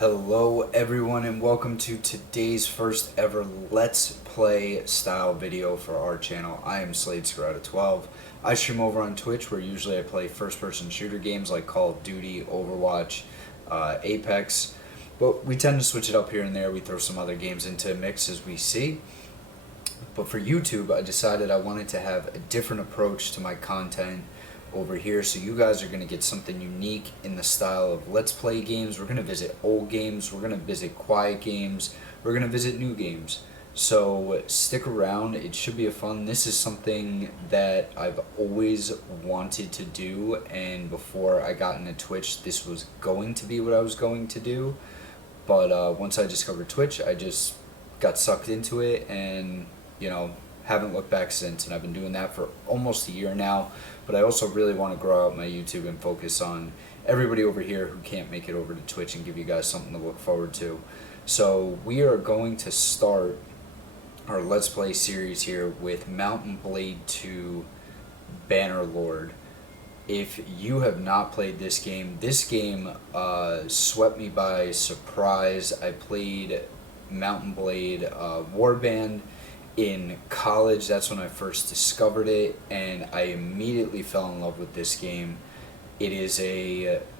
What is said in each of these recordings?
Hello everyone and welcome to today's first ever Let's Play style video for our channel. I am CALRADIA 12. I stream over on Twitch where usually I play first person shooter games like Call of Duty, Overwatch, Apex. But we tend to switch it up here and there. We throw some other games into a mix as we see. But for YouTube, I decided I wanted to have a different approach to my content over here, so you guys are going to get something unique in the style of Let's Play games. We're going to visit old games, we're going to visit quiet games, we're going to visit new games. So stick around, it should be a fun. This is something that I've always wanted to do, and before I got into Twitch, this was going to be what I was going to do. But once I discovered Twitch, I just got sucked into it, and haven't looked back since, and I've been doing that for almost a year now. But I also really want to grow out my YouTube and focus on everybody over here who can't make it over to Twitch and give you guys something to look forward to. So we are going to start our Let's Play series here with Mount & Blade 2 Bannerlord. If you have not played this game swept me by surprise. I played Mount & Blade Warband in college. That's when I first discovered it, and I immediately fell in love with this game. It is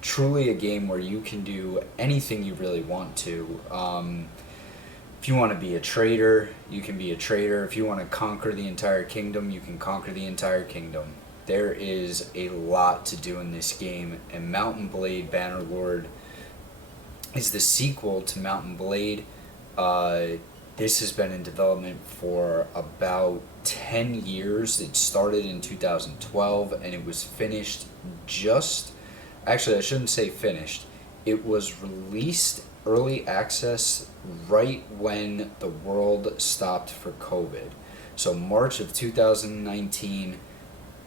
truly a game where you can do anything you really want to. If you want to be a trader, you can be a trader. If you want to conquer the entire kingdom, you can conquer the entire kingdom. There is a lot to do in this game, and Mount & Blade Bannerlord is the sequel to Mount & Blade. This has been in development for about 10 years. It started in 2012 and it was finished actually I shouldn't say finished. It was released early access right when the world stopped for COVID. So March of 2019,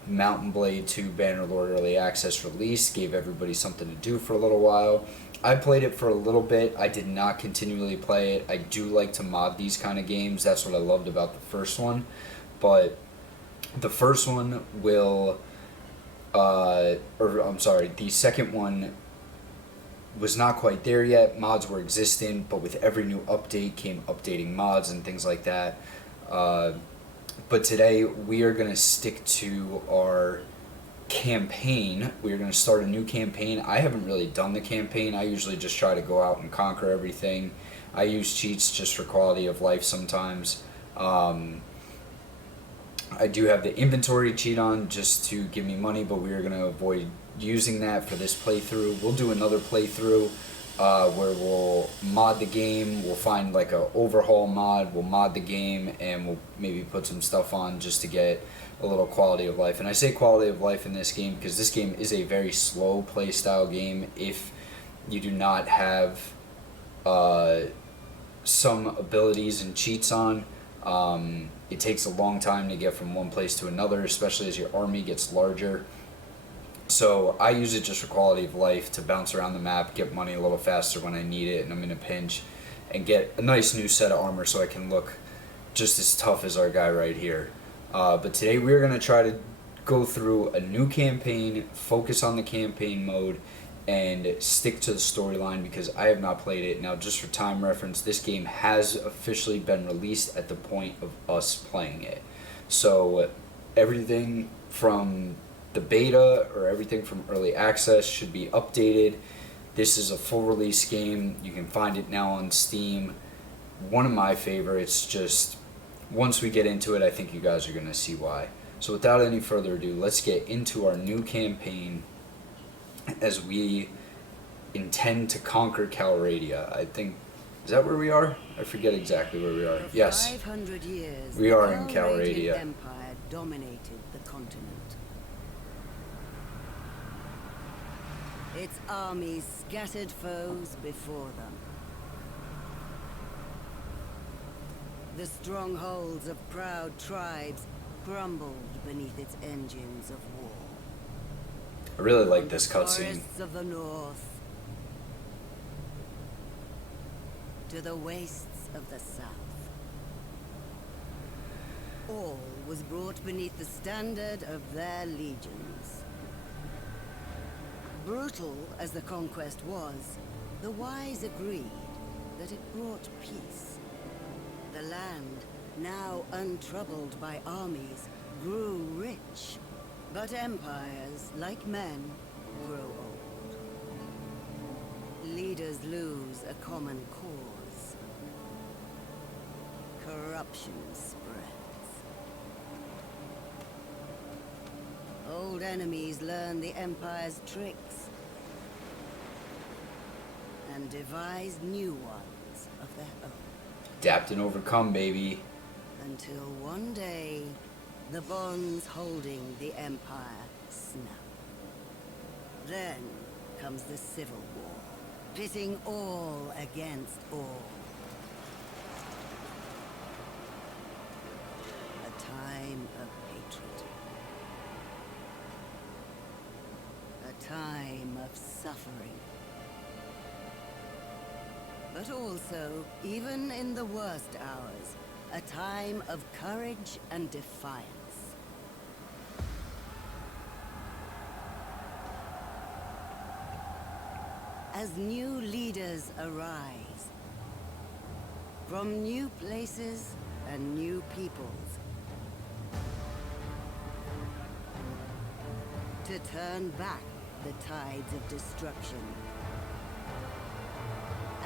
Mount & Blade 2 Bannerlord early access release, gave everybody something to do for a little while. I played it for a little bit. I did not continually play it. I do like to mod these kind of games. That's what I loved about the first one. But the first one the second one was not quite there yet. Mods were existing, but with every new update came updating mods and things like that. But today we are going to stick to our campaign. We are going to start a new campaign. I haven't really done the campaign. I usually just try to go out and conquer everything. I use cheats just for quality of life sometimes. I do have the inventory cheat on just to give me money, but we are going to avoid using that for this playthrough. We'll do another playthrough where we'll mod the game. We'll find like a overhaul mod, we'll mod the game, and we'll maybe put some stuff on just to get a little quality of life. And I say quality of life in this game because this game is a very slow play style game. If you do not have some abilities and cheats on, it takes a long time to get from one place to another, especially as your army gets larger. So I use it just for quality of life, to bounce around the map, get money a little faster when I need it and I'm in a pinch, and get a nice new set of armor so I can look just as tough as our guy right here. But today we're going to try to go through a new campaign, focus on the campaign mode, and stick to the storyline because I have not played it. Now, just for time reference, this game has officially been released at the point of us playing it. So everything from the beta or everything from early access should be updated. This is a full release game. You can find it now on Steam. One of my favorites. Just once we get into it, I think you guys are going to see why. So without any further ado, let's get into our new campaign as we intend to conquer CALRADIA. I think, is that where we are? I forget exactly where we are. For Yes, 500 years, we are in the CALRADIA. Empire dominated the continent. Its armies scattered foes before them. The strongholds of proud tribes crumbled beneath its engines of war. I really like From this the cutscene. forests of the north to the wastes of the south, all was brought beneath the standard of their legions. Brutal as the conquest was, The wise agreed that it brought peace. The land, now untroubled by armies, grew rich. But empires, like men, grow old. Leaders lose a common cause. Corruption spreads. Old enemies learn the Empire's tricks and devise new ones of their own. Adapt and overcome, baby. Until one day, the bonds holding the Empire snap. Then comes the Civil War, pitting all against all. A time of hatred. A time of suffering. But also, even in the worst hours, a time of courage and defiance. As new leaders arise, from new places and new peoples, to turn back the tides of destruction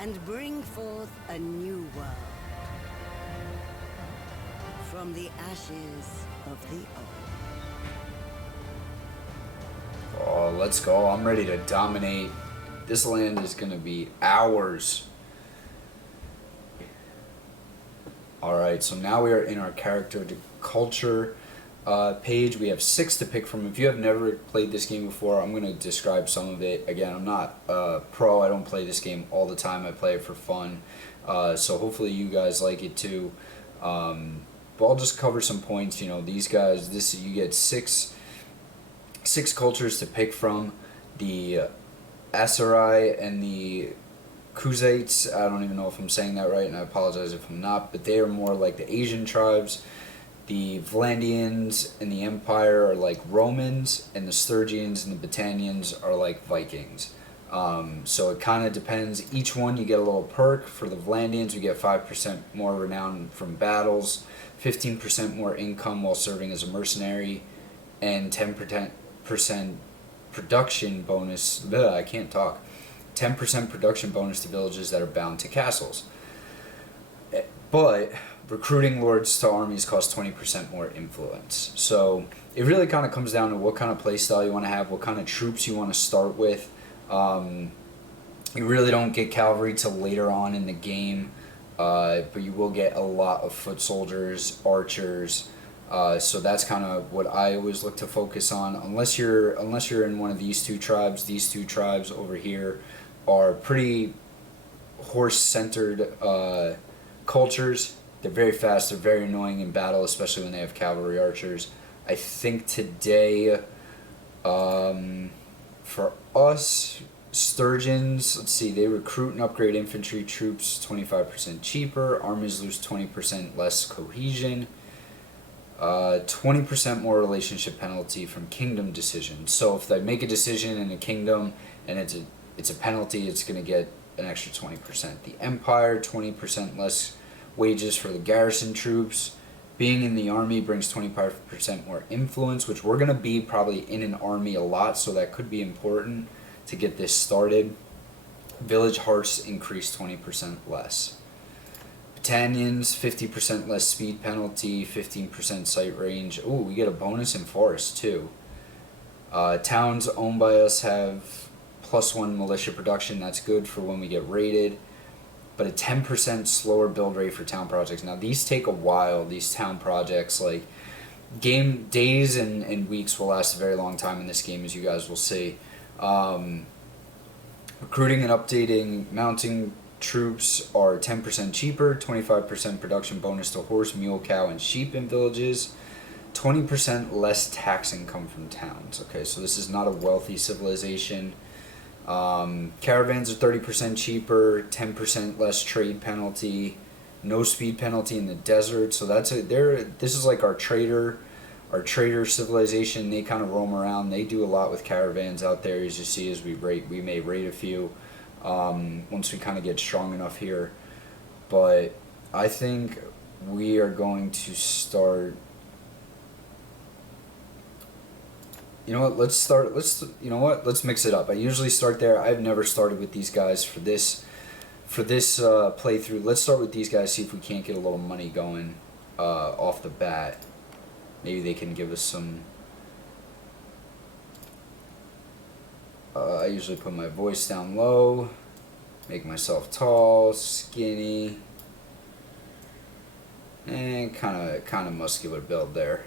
and bring forth a new world from the ashes of the old. Oh, let's go. I'm ready to dominate. This land is going to be ours. Alright, so now we are in our character to culture page. We have 6 to pick from. If you have never played this game before, I'm going to describe some of it. Again, I'm not pro. I don't play this game all the time. I play it for fun. So hopefully you guys like it too. But I'll just cover some points. You know, these guys, you get six cultures to pick from. The Aserai and the Kuzaits, I don't even know if I'm saying that right, and I apologize if I'm not, but they are more like the Asian tribes. The Vlandians and the Empire are like Romans, and the Sturgians and the Battanians are like Vikings. So it kind of depends. Each one you get a little perk. For the Vlandians, we get 5% more renown from battles, 15% more income while serving as a mercenary, and 10% production bonus. I can't talk. 10% production bonus to villages that are bound to castles. But recruiting lords to armies costs 20% more influence. So it really kind of comes down to what kind of playstyle you want to have, what kind of troops you want to start with. You really don't get cavalry till later on in the game, but you will get a lot of foot soldiers, archers. So that's kind of what I always look to focus on. Unless you're in one of these two tribes over here are pretty horse-centered cultures. They're very fast. They're very annoying in battle, especially when they have cavalry archers. I think today, for us, Sturgeons, let's see, they recruit and upgrade infantry troops 25% cheaper. Armies lose 20% less cohesion. 20% more relationship penalty from kingdom decisions. So if they make a decision in a kingdom and it's a penalty, it's going to get an extra 20%. The Empire, 20% less wages for the garrison troops. Being in the army brings 25% more influence, which we're going to be probably in an army a lot, so that could be important to get this started. Village hearts increase 20% less. Battanians, 50% less speed penalty, 15% sight range. Ooh, we get a bonus in forest too. Towns owned by us have +1 militia production. That's good for when we get raided. But a 10% slower build rate for town projects. Now these take a while, these town projects. Like, game days and weeks will last a very long time in this game, as you guys will see. Recruiting and updating mounting troops are 10% cheaper, 25% production bonus to horse, mule, cow, and sheep in villages, 20% less tax income from towns. Okay, so this is not a wealthy civilization. Caravans are 30% cheaper, 10% less trade penalty, no speed penalty in the desert. So that's this is like our trader civilization. They kind of roam around. They do a lot with caravans out there, as you see, as we may raid a few. once we kind of get strong enough here. But I think we are going to start. You know what? Let's mix it up. I usually start there. I've never started with these guys for this playthrough. Let's start with these guys. See if we can't get a little money going off the bat. Maybe they can give us some. I usually put my voice down low, make myself tall, skinny, and kind of muscular build there.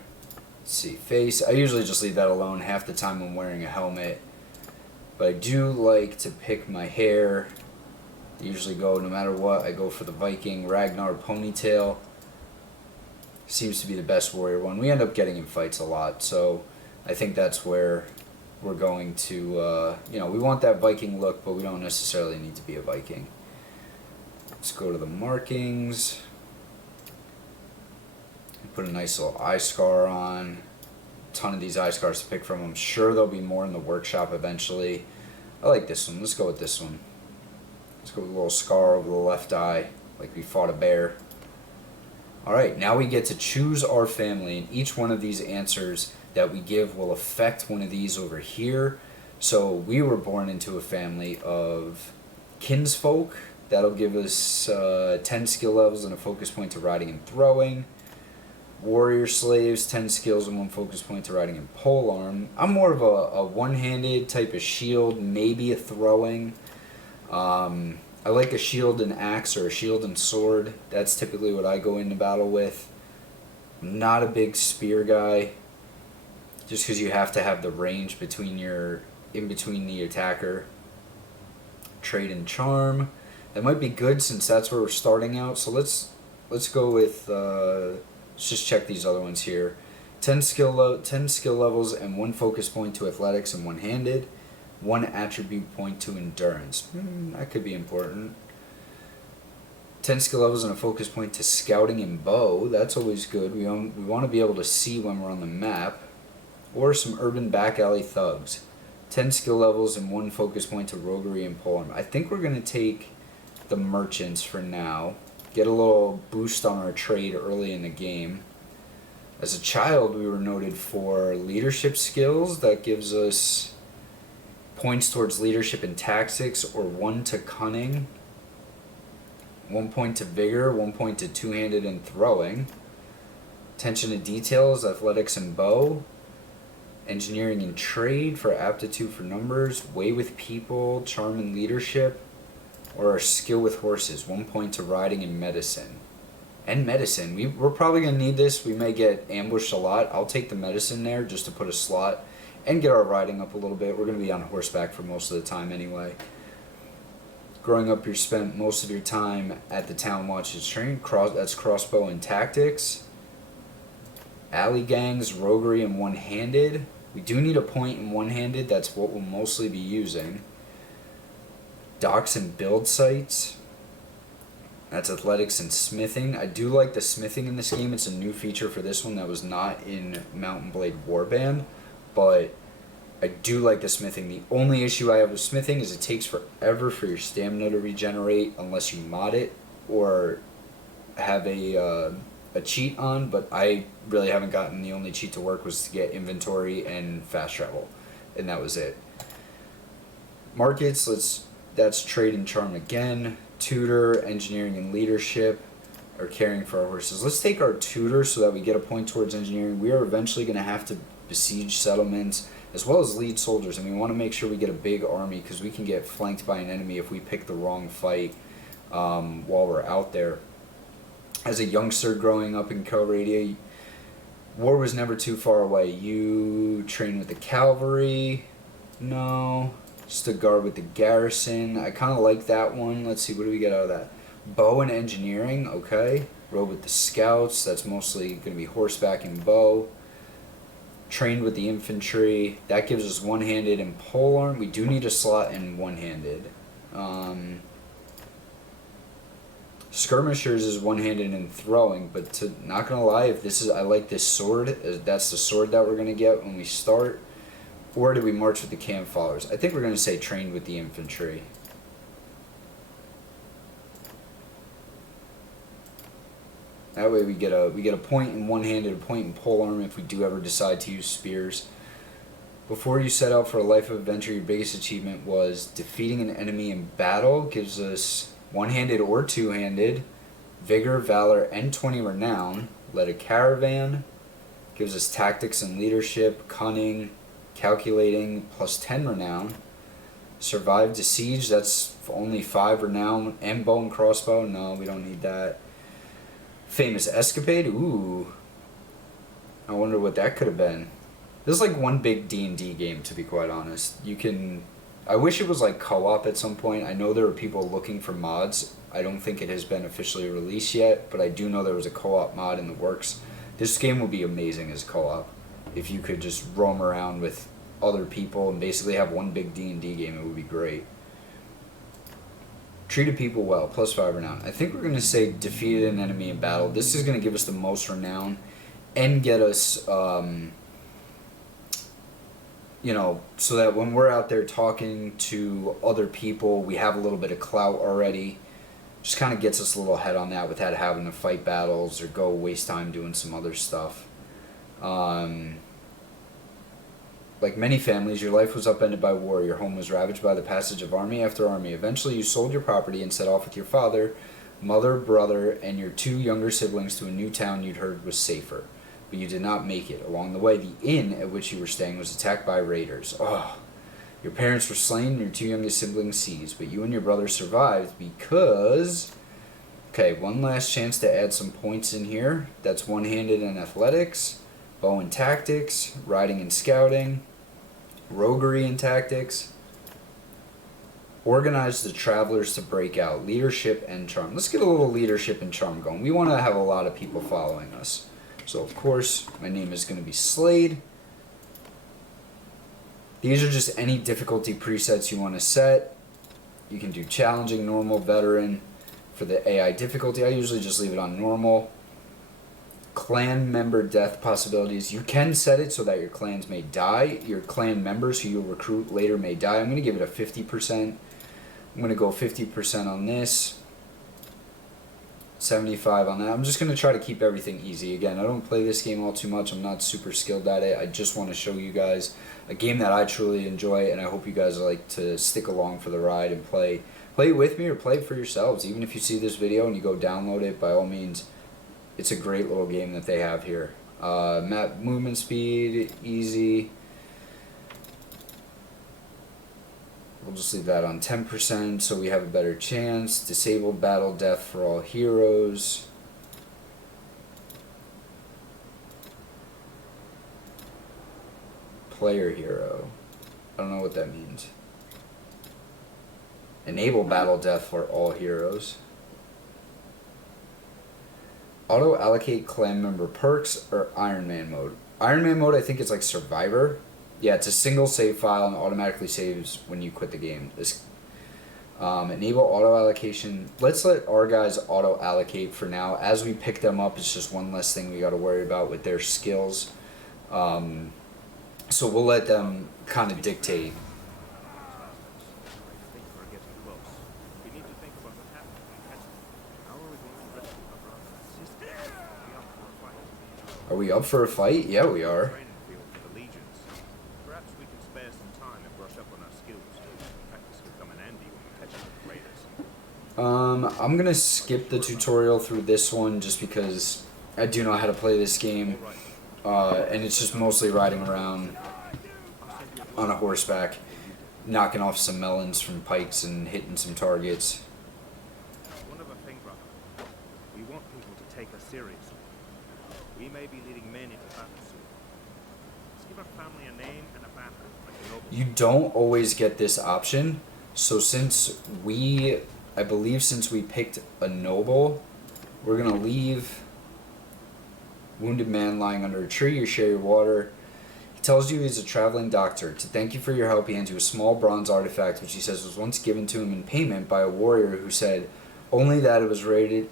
Let's see, face. I usually just leave that alone half the time I'm wearing a helmet, but I do like to pick my hair. I usually go, no matter what, I go for the Viking Ragnar ponytail. Seems to be the best warrior one. We end up getting in fights a lot, so I think that's where we're going to, we want that Viking look, but we don't necessarily need to be a Viking. Let's go to the markings. Put a nice little eye scar on. A ton of these eye scars to pick from. I'm sure there'll be more in the workshop eventually. I like this one. Let's go with this one. Let's go with a little scar over the left eye, like we fought a bear. Alright, now we get to choose our family, and each one of these answers that we give will affect one of these over here. So we were born into a family of kinsfolk. That'll give us 10 skill levels and a focus point to riding and throwing. Warrior slaves, 10 skills and 1 focus point to riding and polearm. I'm more of a one-handed type of shield, maybe a throwing. I like a shield and axe or a shield and sword. That's typically what I go into battle with. I'm not a big spear guy, just because you have to have the range in between the attacker. Trade and charm. That might be good since that's where we're starting out. So let's go with. Let's just check these other ones here. 10 skill levels and 1 focus point to athletics and one-handed. 1 attribute point to endurance. That could be important. 10 skill levels and a focus point to scouting and bow. That's always good. We want to be able to see when we're on the map. Or some urban back alley thugs. 10 skill levels and 1 focus point to roguery and polearm. I think we're going to take the merchants for now. Get a little boost on our trade early in the game. As a child, we were noted for leadership skills. That gives us points towards leadership and tactics, or 1 to cunning. 1 point to vigor, 1 point to two-handed and throwing. Attention to details, athletics and bow. Engineering and trade for aptitude for numbers. Way with people, charm and leadership. Or our skill with horses, 1 point to riding and medicine. And medicine, we're probably going to need this. We may get ambushed a lot. I'll take the medicine there just to put a slot and get our riding up a little bit. We're going to be on horseback for most of the time anyway. Growing up, you spent most of your time at the town watches train. That's crossbow and tactics. Alley gangs, roguery, and one-handed. We do need a point in one-handed. That's what we'll mostly be using. Docks and build sites. That's athletics and smithing. I do like the smithing in this game. It's a new feature for this one that was not in Mount and Blade Warband, but I do like the smithing. The only issue I have with smithing is it takes forever for your stamina to regenerate unless you mod it or have a cheat on, but I really haven't gotten. The only cheat to work was to get inventory and fast travel, and that was it. Markets, that's trade and charm again. Tutor, engineering and leadership, or caring for our horses. Let's take our tutor so that we get a point towards engineering. We are eventually going to have to besiege settlements as well as lead soldiers, and we want to make sure we get a big army because we can get flanked by an enemy if we pick the wrong fight while we're out there. As a youngster growing up in CALRADIA, war was never too far away. You train with the cavalry. No. Stood guard with the garrison. I kind of like that one. Let's see, what do we get out of that? Bow and engineering, okay. Rode with the scouts. That's mostly going to be horseback and bow. Trained with the infantry. That gives us one-handed and polearm. We do need a slot in one-handed. Skirmishers is one-handed and throwing, but not going to lie, I like this sword. That's the sword that we're going to get when we start. Or do we march with the camp followers? I think we're going to say trained with the infantry. That way we get a point in one-handed, a point in polearm if we do ever decide to use spears. Before you set out for a life of adventure, your biggest achievement was defeating an enemy in battle. Gives us one-handed or two-handed, vigor, valor, and 20 renown. Led a caravan. Gives us tactics and leadership, cunning, calculating, plus 10 renown. Survived a siege, that's only 5 renown. And bow and crossbow, no, we don't need that. Famous escapade, ooh. I wonder what that could have been. This is like one big D&D game, to be quite honest. You can... I wish it was like co-op at some point. I know there are people looking for mods. I don't think it has been officially released yet, but I do know there was a co-op mod in the works. This game would be amazing as co-op. If you could just roam around with other people and basically have one big D&D game, it would be great. Treated people well, plus 5 renown. I think we're going to say defeated an enemy in battle. This is going to give us the most renown and get us... you know, so that when we're out there talking to other people, we have a little bit of clout already. Just kind of gets us a little ahead on that without having to fight battles or go waste time doing some other stuff. Like many families, your life was upended by war. Your home was ravaged by the passage of army after army. Eventually, you sold your property and set off with your father, mother, brother, and your 2 younger siblings to a new town you'd heard was safer. But you did not make it. Along the way, the inn at which you were staying was attacked by raiders. Oh, your parents were slain and your 2 youngest siblings seized, but you and your brother survived because... Okay, one last chance to add some points in here. That's one-handed and athletics, bow and tactics, riding and scouting, roguery and tactics, organize the travelers to break out, leadership and charm. Let's get a little leadership and charm going. We want to have a lot of people following us. So, of course, my name is going to be Slade. These are just any difficulty presets you want to set. You can do challenging, normal, veteran. For the AI difficulty, I usually just leave it on normal. Clan member death possibilities. You can set it so that your clans may die. Your clan members who you'll recruit later may die. I'm going to give it a 50%. I'm going to go 50% on this. 75 on that. I'm just going to try to keep everything easy. Again, I don't play this game all too much. I'm not super skilled at it. I just want to show you guys a game that I truly enjoy, and I hope you guys like to stick along for the ride and play it with me or play it for yourselves. Even if you see this video and you go download it, by all means, it's a great little game that they have here. Map movement speed, easy. We'll just leave that on 10% so we have a better chance. Disabled battle death for all heroes. Player hero. I don't know what that means. Enable battle death for all heroes. Auto allocate clan member perks or Iron Man mode. Iron Man mode I think it's like Survivor. Yeah, it's a single save file and automatically saves when you quit the game. This enable auto allocation. Let's let our guys auto allocate for now. As we pick them up, it's just one less thing we got to worry about with their skills. So we'll let them kind of dictate. Are we up for a fight? Yeah, we are. I'm gonna skip the tutorial through this one just because I do know how to play this game, and it's just mostly riding around on a horseback, knocking off some melons from pikes and hitting some targets. One other thing, brother. We want people to take us seriously. We may be leading men into battle soon. Let's give our family a name and a banner like a noble. You don't always get this option, so I believe since we picked a noble, we're going to leave wounded man lying under a tree or share your water. He tells you he's a traveling doctor. To thank you for your help, he hands you a small bronze artifact, which he says was once given to him in payment by a warrior who said only that it was related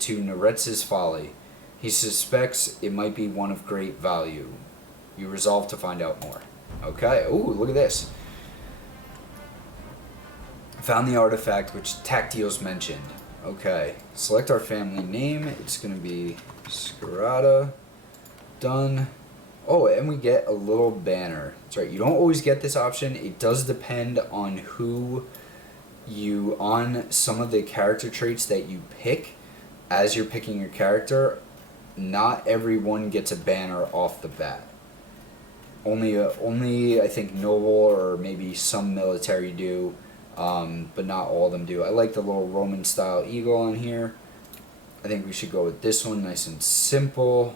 to Neretz's folly. He suspects it might be one of great value. You resolve to find out more. Okay, ooh, look at this. Found the artifact which Tactios mentioned. Okay, select our family name. It's going to be Scarada. Done. Oh, and we get a little banner. That's right, you don't always get this option. It does depend on on some of the character traits that you pick as you're picking your character. Not everyone gets a banner off the bat. Only I think noble or maybe some military do, but not all of them do. I like the little Roman style eagle on here. I think we should go with this one, nice and simple.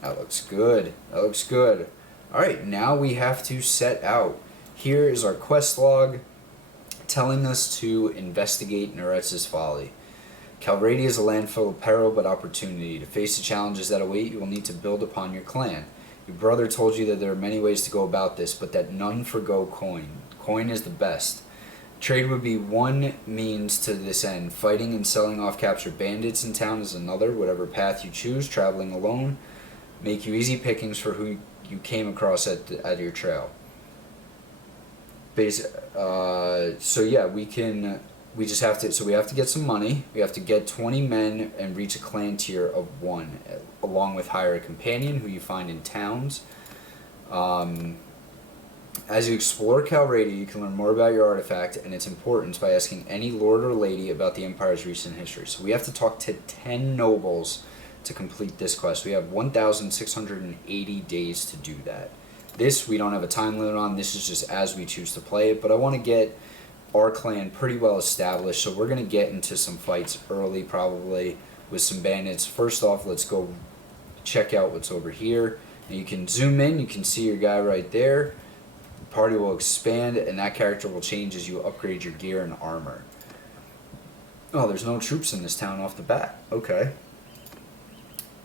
That looks good. That looks good. Alright, now we have to set out. Here is our quest log telling us to investigate Neretz's folly. CALRADIA is a land full of peril but opportunity. To face the challenges that await, you will need to build upon your clan. Your brother told you that there are many ways to go about this, but that none forgo coin. Coin is the best. Trade would be one means to this end. Fighting and selling off captured bandits in town is another. Whatever path you choose, traveling alone, make you easy pickings for who you came across at your trail. So yeah, we have to get some money. We have to get 20 men and reach a clan tier of 1, along with hire a companion who you find in towns. As you explore CALRADIA, you can learn more about your artifact and its importance by asking any lord or lady about the Empire's recent history. So we have to talk to 10 nobles to complete this quest. We have 1,680 days to do that. This, we don't have a time limit on. This is just as we choose to play it. But I want to get our clan pretty well established, so we're going to get into some fights early probably with some bandits. First off, let's go check out what's over here. And you can zoom in. You can see your guy right there. The party will expand, and that character will change as you upgrade your gear and armor. Oh, there's no troops in this town off the bat. Okay.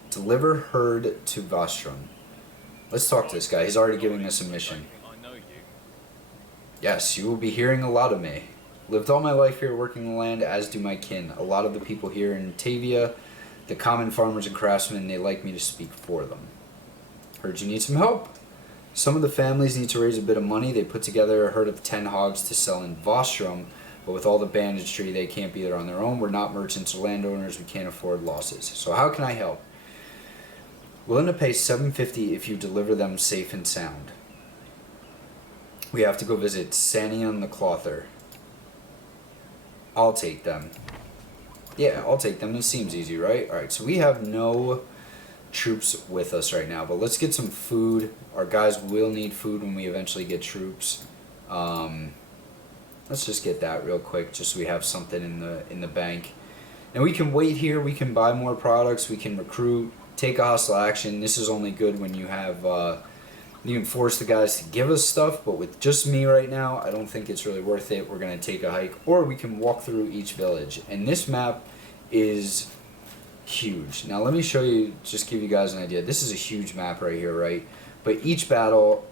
Deliver herd to Vostrom. Let's talk to this guy. He's already giving us a mission. Yes, you will be hearing a lot of me. Lived all my life here working the land, as do my kin. A lot of the people here in Tavia, the common farmers and craftsmen, they like me to speak for them. Heard you need some help. Some of the families need to raise a bit of money. They put together a herd of 10 hogs to sell in Vostrom, but with all the banditry, they can't be there on their own. We're not merchants or landowners. We can't afford losses. So how can I help? Willing to pay $750 if you deliver them safe and sound. We have to go visit Sanion the Clother. I'll take them. Yeah, I'll take them. It seems easy, right? Alright, so we have no troops with us right now, but let's get some food. Our guys will need food when we eventually get troops. Let's just get that real quick, just so we have something in the bank. And we can wait here. We can buy more products. We can recruit. Take a hostile action. This is only good when you have you can force the guys to give us stuff, but with just me right now, I don't think it's really worth it. We're going to take a hike, or we can walk through each village. And this map is huge. Now let me show you, just give you guys an idea. This is a huge map right here, right? But each battle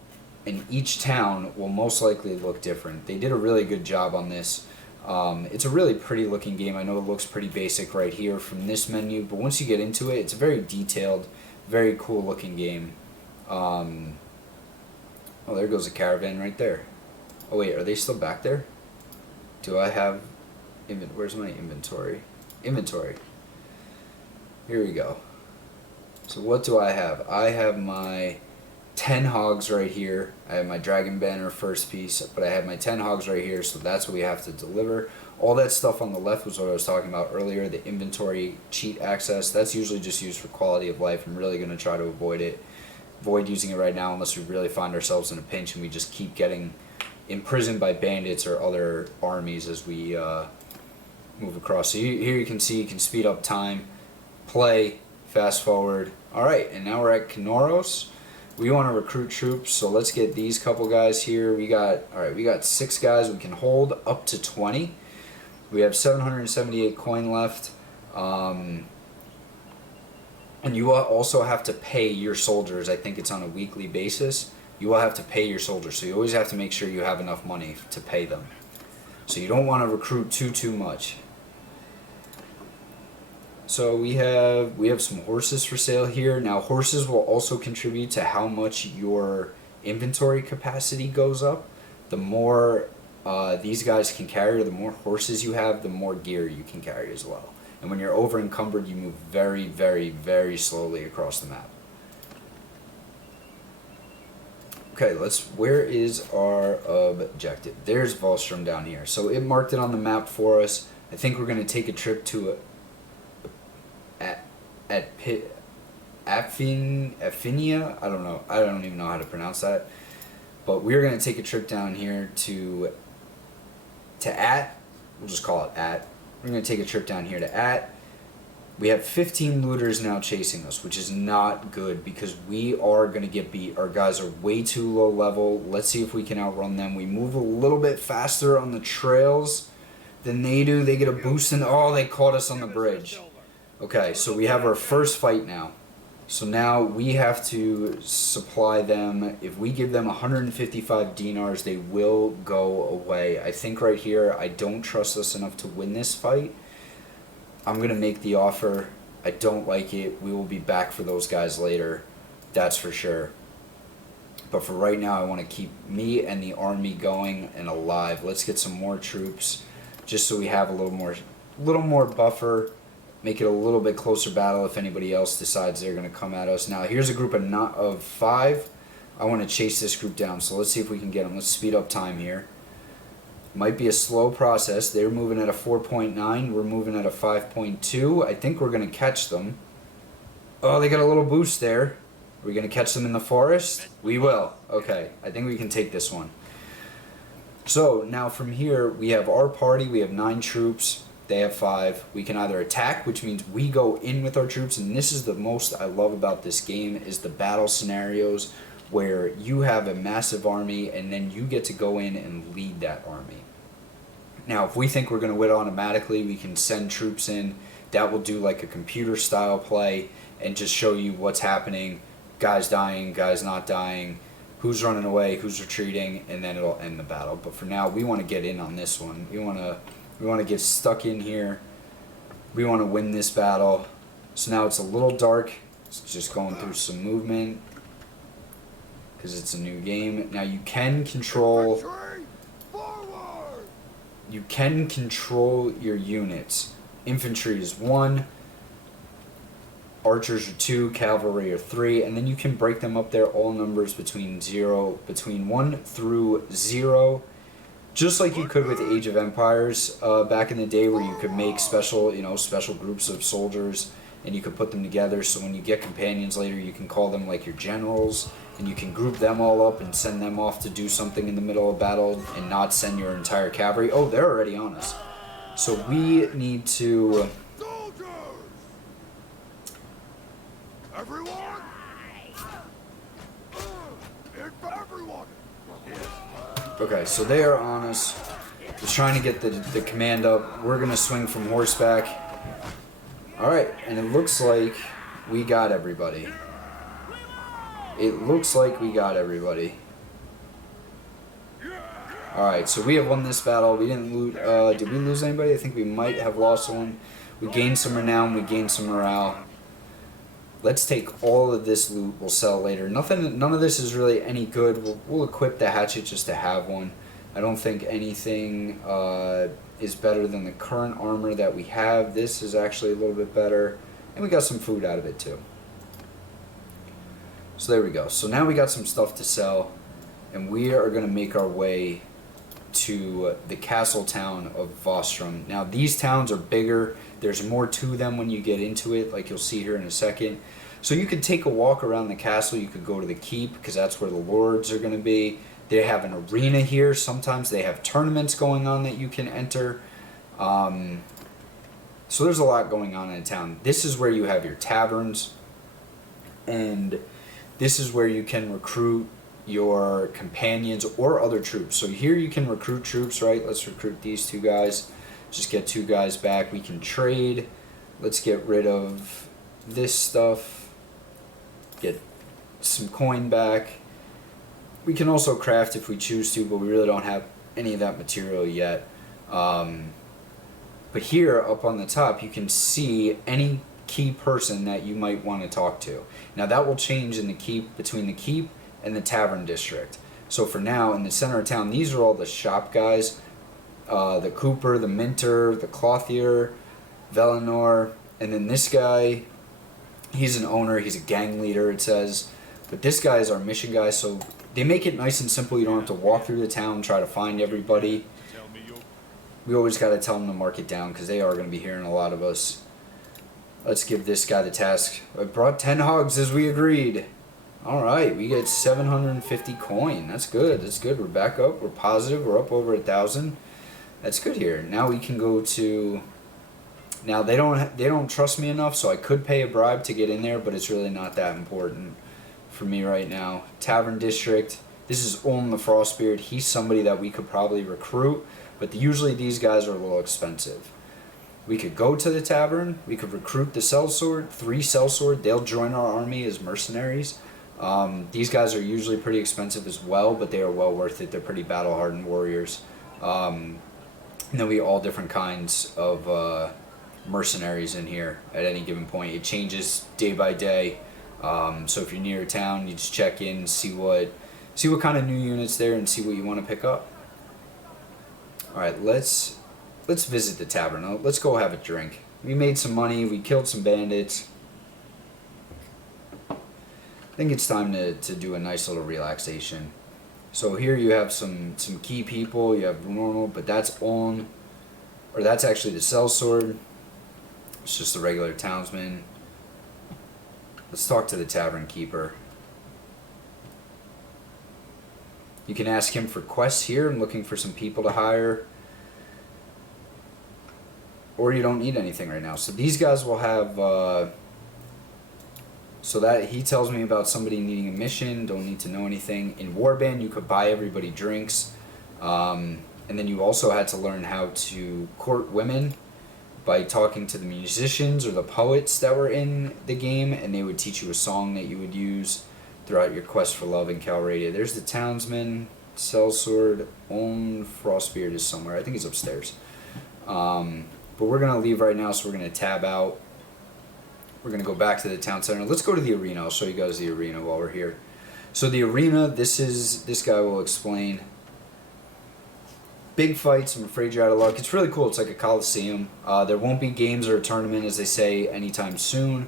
in each town will most likely look different. They did a really good job on this. It's a really pretty looking game. I know it looks pretty basic right here from this menu, but once you get into it, it's a very detailed, very cool looking game. Oh, there goes a caravan right there. Oh wait, are they still back there? Do I have... Where's my inventory? Inventory. Here we go. So what do I have? I have my 10 hogs right here. I have my dragon banner first piece, but I have my 10 hogs right here, so that's what we have to deliver. All that stuff on the left was what I was talking about earlier, the inventory cheat access. That's usually just used for quality of life. I'm really going to try to avoid it. Avoid using it right now unless we really find ourselves in a pinch and we just keep getting imprisoned by bandits or other armies as we move across. So here you can see, you can speed up time, play, fast forward. Alright, and now we're at Kenoros. We want to recruit troops, so let's get these couple guys here. We got 6 guys. We can hold up to 20. We have 778 coin left. And you will also have to pay your soldiers. I think it's on a weekly basis. You will have to pay your soldiers, so you always have to make sure you have enough money to pay them. So you don't want to recruit too much. So we have some horses for sale here. Now horses will also contribute to how much your inventory capacity goes up. The more these guys can carry, or the more horses you have, the more gear you can carry as well. And when you're over encumbered, you move very, very, very slowly across the map. Okay, where is our objective? There's Volstrom down here. So it marked it on the map for us. I think we're going to take a trip to Affinia. I don't know. I don't even know how to pronounce that. But we're going to take a trip down here to we'll just call it We're going to take a trip down here to We have 15 looters now chasing us, which is not good because we are going to get beat. Our guys are way too low level. Let's see if we can outrun them. We move a little bit faster on the trails than they do. They get a boost and oh, they caught us on the bridge. Okay, so we have our first fight now. So now we have to supply them. If we give them 155 dinars, they will go away. I think right here, I don't trust us enough to win this fight. I'm going to make the offer. I don't like it. We will be back for those guys later. That's for sure. But for right now, I want to keep me and the army going and alive. Let's get some more troops just so we have a little more buffer. Make it a little bit closer battle if anybody else decides they're going to come at us. Now, here's a group of 5. I want to chase this group down, so let's see if we can get them. Let's speed up time here. Might be a slow process. They're moving at a 4.9. We're moving at a 5.2. I think we're going to catch them. Oh, they got a little boost there. Are we going to catch them in the forest? We will. Okay, I think we can take this one. So, now from here, we have our party. We have 9 troops. They have 5. We can either attack, which means we go in with our troops, and this is the most I love about this game, is the battle scenarios where you have a massive army and then you get to go in and lead that army. Now, if we think we're going to win automatically, we can send troops in. That will do like a computer style play and just show you what's happening, guys dying, guys not dying, who's running away, who's retreating, and then it'll end the battle. But for now, we want to get in on this one. We want to get stuck in here. We want to win this battle. So now it's a little dark. It's just going through some movement because it's a new game. Now you can control your units. Infantry is 1, archers are 2, cavalry are 3, and then you can break them up there, all numbers between 1 through 0. Just like you could with Age of Empires back in the day, where you could make special groups of soldiers and you could put them together. So when you get companions later, you can call them like your generals, and you can group them all up and send them off to do something in the middle of battle and not send your entire cavalry. Oh, they're already on us. So we need to. Okay, so they are on us. Just trying to get the command up. We're going to swing from horseback. Alright, and it looks like we got everybody. Alright, so we have won this battle. We didn't loot. Did we lose anybody? I think we might have lost one. We gained some renown. We gained some morale. Let's take all of this loot. We'll sell later. None of this is really any good. We'll equip the hatchet just to have one. I don't think anything is better than the current armor that we have. This is actually a little bit better. And we got some food out of it too. So there we go. So now we got some stuff to sell. And we are going to make our way to the castle town of Vostrom. Now these towns are bigger. There's more to them when you get into it, like you'll see here in a second. So you could take a walk around the castle. You could go to the keep, because that's where the lords are going to be. They have an arena here. Sometimes they have tournaments going on that you can enter. So there's a lot going on in town. This is where you have your taverns. And this is where you can recruit your companions or other troops. So here you can recruit troops, right? Let's recruit these 2 guys. Just get 2 guys back. We can trade. Let's get rid of this stuff. Get some coin back. We can also craft if we choose to, but we really don't have any of that material yet. But here up on the top, you can see any key person that you might want to talk to. Now that will change in the keep, between the keep and the tavern district. So for now, in the center of town, these are all the shop guys. The Cooper, the Minter, the Clothier, Velinor, and then this guy, he's an owner, he's a gang leader, it says. But this guy is our mission guy, so they make it nice and simple. You don't have to walk through the town and try to find everybody. We always got to tell them to mark it down because they are going to be hearing a lot of us. Let's give this guy the task. I brought 10 hogs as we agreed. Alright, we get 750 coin. That's good. That's good. We're back up. We're positive. We're up over 1,000. That's good here. Now we can go to... Now they don't trust me enough, so I could pay a bribe to get in there, but it's really not that important for me right now. Tavern District. This is Olm the Frostbeard. He's somebody that we could probably recruit, but usually these guys are a little expensive. We could go to the tavern. We could recruit the sellsword, 3 sellsword. They'll join our army as mercenaries. These guys are usually pretty expensive as well, but they are well worth it. They're pretty battle-hardened warriors. And then we have all different kinds of mercenaries in here at any given point. It changes day by day. So if you're near a town, you just check in, see what kind of new units there, and see what you want to pick up. All right, let's visit the tavern. Let's go have a drink. We made some money. We killed some bandits. I think it's time to do a nice little relaxation. So here you have some key people. You have normal, but that's on, or that's actually the sellsword. It's just the regular townsman. Let's talk to the tavern keeper. You can ask him for quests here. I'm looking for some people to hire. Or you don't need anything right now. So these guys will have... so that he tells me about somebody needing a mission. Don't need to know anything. In Warband, you could buy everybody drinks. And then you also had to learn how to court women by talking to the musicians or the poets that were in the game, and they would teach you a song that you would use throughout your quest for love in CALRADIA. There's the townsman, sellsword, Olm Frostbeard is somewhere. I think he's upstairs. But we're going to leave right now, so we're going to tab out. We're going to go back to the town center. Let's go to the arena. I'll show you guys the arena while we're here. So the arena, this guy will explain. Big fights, I'm afraid you're out of luck. It's really cool. It's like a coliseum. There won't be games or a tournament, as they say, anytime soon.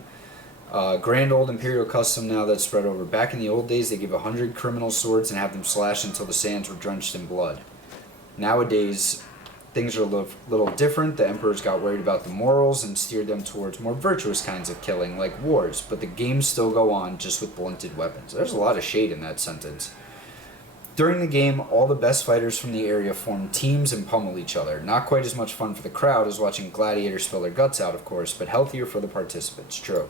Grand old Imperial custom now that's spread over. Back in the old days, they give 100 criminal swords and have them slashed until the sands were drenched in blood. Nowadays, things are a little different. The emperors got worried about the morals and steered them towards more virtuous kinds of killing, like wars. But the games still go on, just with blunted weapons. There's a lot of shade in that sentence. During the game, all the best fighters from the area form teams and pummel each other. Not quite as much fun for the crowd as watching gladiators spill their guts out, of course, but healthier for the participants. True.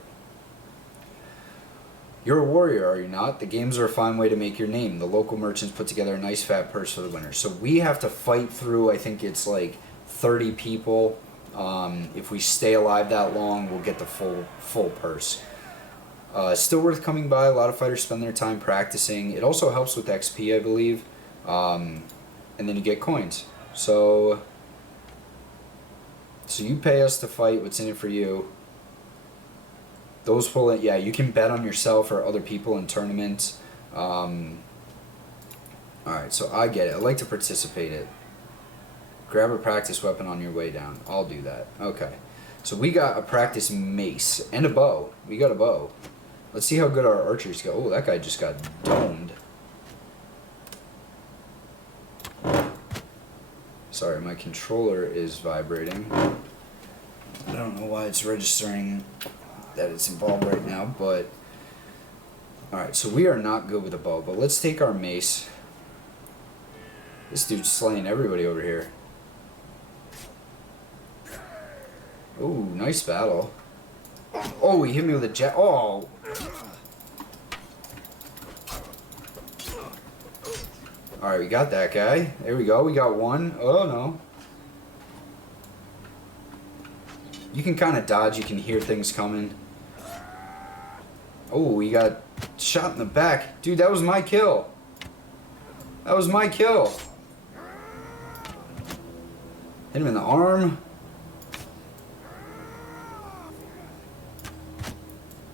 You're a warrior, are you not? The games are a fine way to make your name. The local merchants put together a nice fat purse for the winners. So we have to fight through, I think it's like 30 people. If we stay alive that long, we'll get the full purse. Still worth coming by. A lot of fighters spend their time practicing. It also helps with XP, I believe. And then you get coins. So you pay us to fight. What's in it for you? Those pull it. Yeah, you can bet on yourself or other people in tournaments. Alright, so I get it. I like to participate in it. Grab a practice weapon on your way down. I'll do that. Okay. So we got a practice mace and a bow. We got a bow. Let's see how good our archers go. Oh, that guy just got domed. Sorry, my controller is vibrating. I don't know why it's registering that it's involved right now, but... Alright, so we are not good with a bow, but let's take our mace. This dude's slaying everybody over here. Ooh, nice battle. Oh, he hit me with a jet. Oh! Alright, we got that guy. There we go. We got one. Oh, no. You can kind of dodge. You can hear things coming. Oh, we got shot in the back. Dude, that was my kill. That was my kill. Hit him in the arm.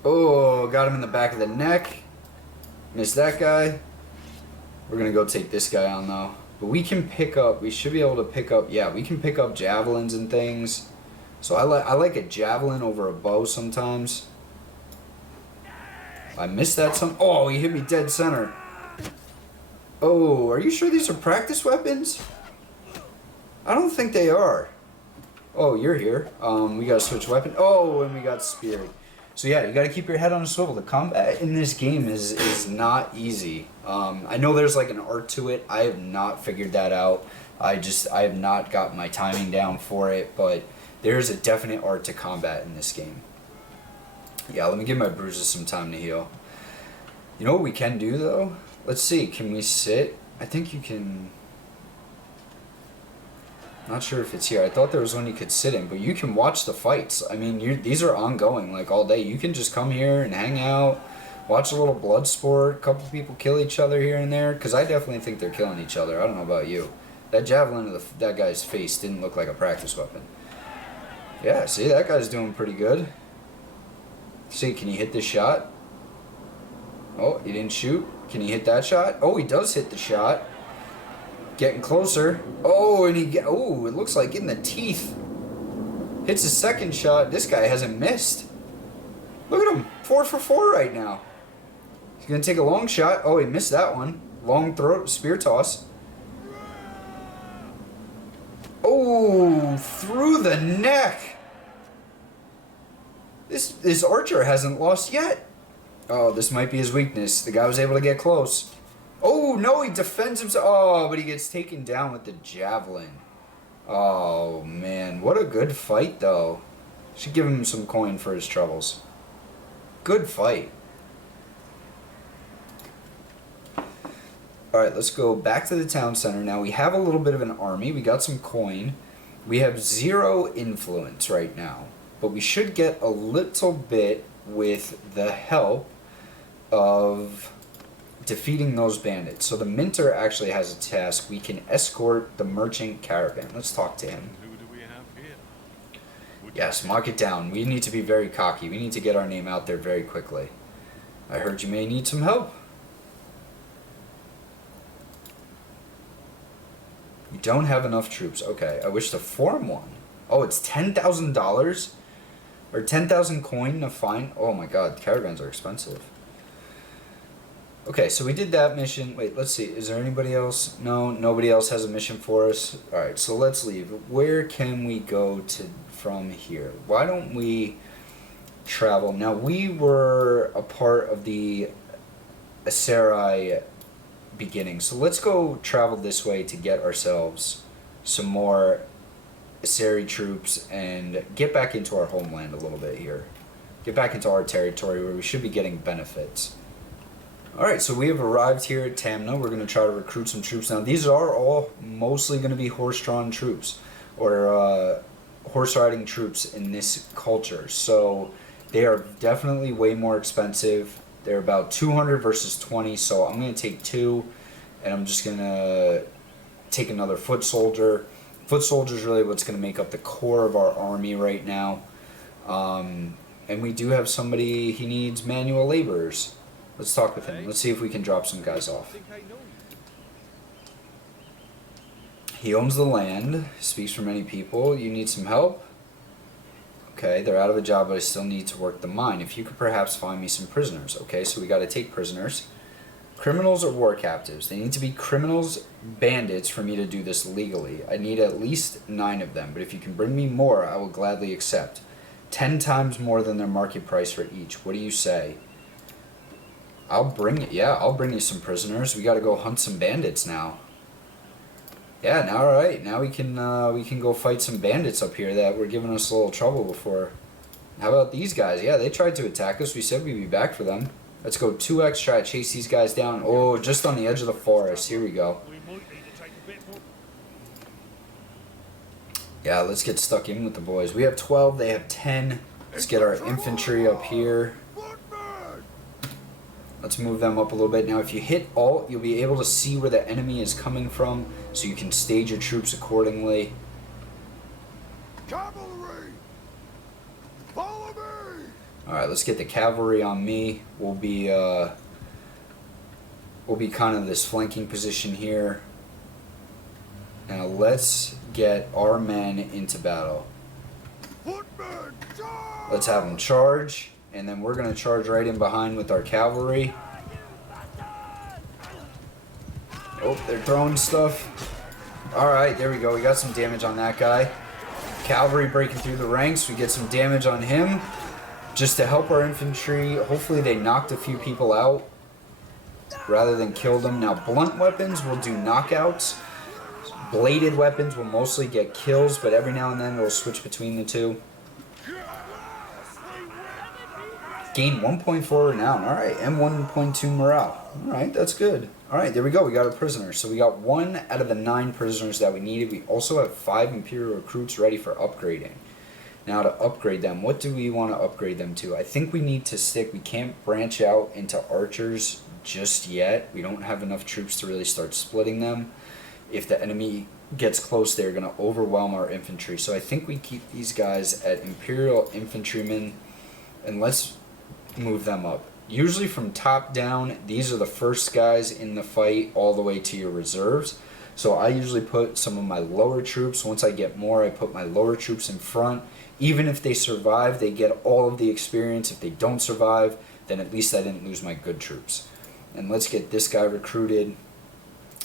Oh, got him in the back of the neck. Missed that guy. We're gonna go take this guy on though. But we can pick up, we should be able to pick up, yeah, we can pick up javelins and things. So I like a javelin over a bow sometimes. I missed that some, oh, he hit me dead center. Oh, are you sure these are practice weapons? I don't think they are. Oh, you're here. We gotta switch weapon. Oh, and we got speared. So yeah, you gotta keep your head on a swivel. The combat in this game is not easy. I know there's like an art to it. I have not figured that out. I have not got my timing down for it, but there's a definite art to combat in this game. Yeah, let me give my bruises some time to heal. You know what we can do though? Let's see, can we sit? I think you can... Not sure if it's here. I thought there was one you could sit in, but you can watch the fights. I mean, these are ongoing, like all day. You can just come here and hang out, watch a little blood sport, a couple people kill each other here and there, because I definitely think they're killing each other. I don't know about you. That javelin to that guy's face didn't look like a practice weapon. Yeah, see, that guy's doing pretty good. See, can he hit this shot? Oh, he didn't shoot. Can he hit that shot? Oh, he does hit the shot. Getting closer. Oh, and oh, it looks like in the teeth. Hits a second shot. This guy hasn't missed. Look at him. 4 for 4 right now. He's going to take a long shot. Oh, he missed that one. Long throw, spear toss. Oh, through the neck. This archer hasn't lost yet. Oh, this might be his weakness. The guy was able to get close. Oh, no, he defends himself. Oh, but he gets taken down with the javelin. Oh, man. What a good fight, though. Should give him some coin for his troubles. Good fight. Alright, let's go back to the town center. Now, we have a little bit of an army. We got some coin. We have 0 influence right now. But we should get a little bit with the help of defeating those bandits. So the minter actually has a task. We can escort the merchant caravan. Let's talk to him. Who do we have here? Yes, mark it down. We need to be very cocky. We need to get our name out there very quickly. I heard you may need some help. We don't have enough troops. Okay, I wish to form one. Oh, it's $10,000? Or 10,000 coin to find? Oh my god, caravans are expensive. Okay, so we did that mission. Wait, let's see. Is there anybody else? No, nobody else has a mission for us. Alright, so let's leave. Where can we go to from here? Why don't we travel? Now, we were a part of the Asserai beginning. So let's go travel this way to get ourselves some more Asserai troops and get back into our homeland a little bit here. Get back into our territory where we should be getting benefits. Alright, so we have arrived here at Tamna. We're going to try to recruit some troops. Now, these are all mostly going to be horse-drawn troops, or horse-riding troops in this culture. So, they are definitely way more expensive. They're about 200 versus 20, so I'm going to take 2, and I'm just going to take another foot soldier. Foot soldier is really what's going to make up the core of our army right now. And we do have somebody, he needs manual laborers. Let's talk with him. Let's see if we can drop some guys off. He owns the land, speaks for many people. You need some help? Okay, they're out of a job, but I still need to work the mine. If you could perhaps find me some prisoners. Okay, so we got to take prisoners. Criminals or war captives? They need to be criminals, bandits for me to do this legally. I need at least 9 of them, but if you can bring me more, I will gladly accept. 10 times more than their market price for each. What do you say? I'll bring it. Yeah, I'll bring you some prisoners. We got to go hunt some bandits now. Yeah, now all right. Now we can go fight some bandits up here that were giving us a little trouble before. How about these guys? Yeah, they tried to attack us. We said we'd be back for them. Let's go 2x, try to chase these guys down. Oh, just on the edge of the forest. Here we go. Yeah, let's get stuck in with the boys. We have 12, they have 10. Let's get our infantry up here. Let's move them up a little bit. Now, if you hit Alt, you'll be able to see where the enemy is coming from, so you can stage your troops accordingly. Cavalry! Follow me! Alright, let's get the cavalry on me. We'll be will be kind of this flanking position here. Now let's get our men into battle. Footmen, charge! Let's have them charge, and then we're going to charge right in behind with our cavalry. Oh, they're throwing stuff. Alright, there we go. We got some damage on that guy. Cavalry breaking through the ranks. We get some damage on him. Just to help our infantry. Hopefully they knocked a few people out rather than kill them. Now, blunt weapons will do knockouts. Bladed weapons will mostly get kills, but every now and then it'll switch between the two. Gain 1.4 renown. Alright, and 1.2 morale. Alright, that's good. Alright, there we go. We got a prisoner. So we got 1 out of the 9 prisoners that we needed. We also have 5 Imperial recruits ready for upgrading. Now to upgrade them, what do we want to upgrade them to? I think we need to stick. We can't branch out into archers just yet. We don't have enough troops to really start splitting them. If the enemy gets close, they're going to overwhelm our infantry. So I think we keep these guys at Imperial infantrymen, and let's move them up. Usually from top down, these are the first guys in the fight all the way to your reserves. So I usually put some of my lower troops. Once I get more, I put my lower troops in front. Even if they survive, they get all of the experience. If they don't survive, then at least I didn't lose my good troops. And let's get this guy recruited.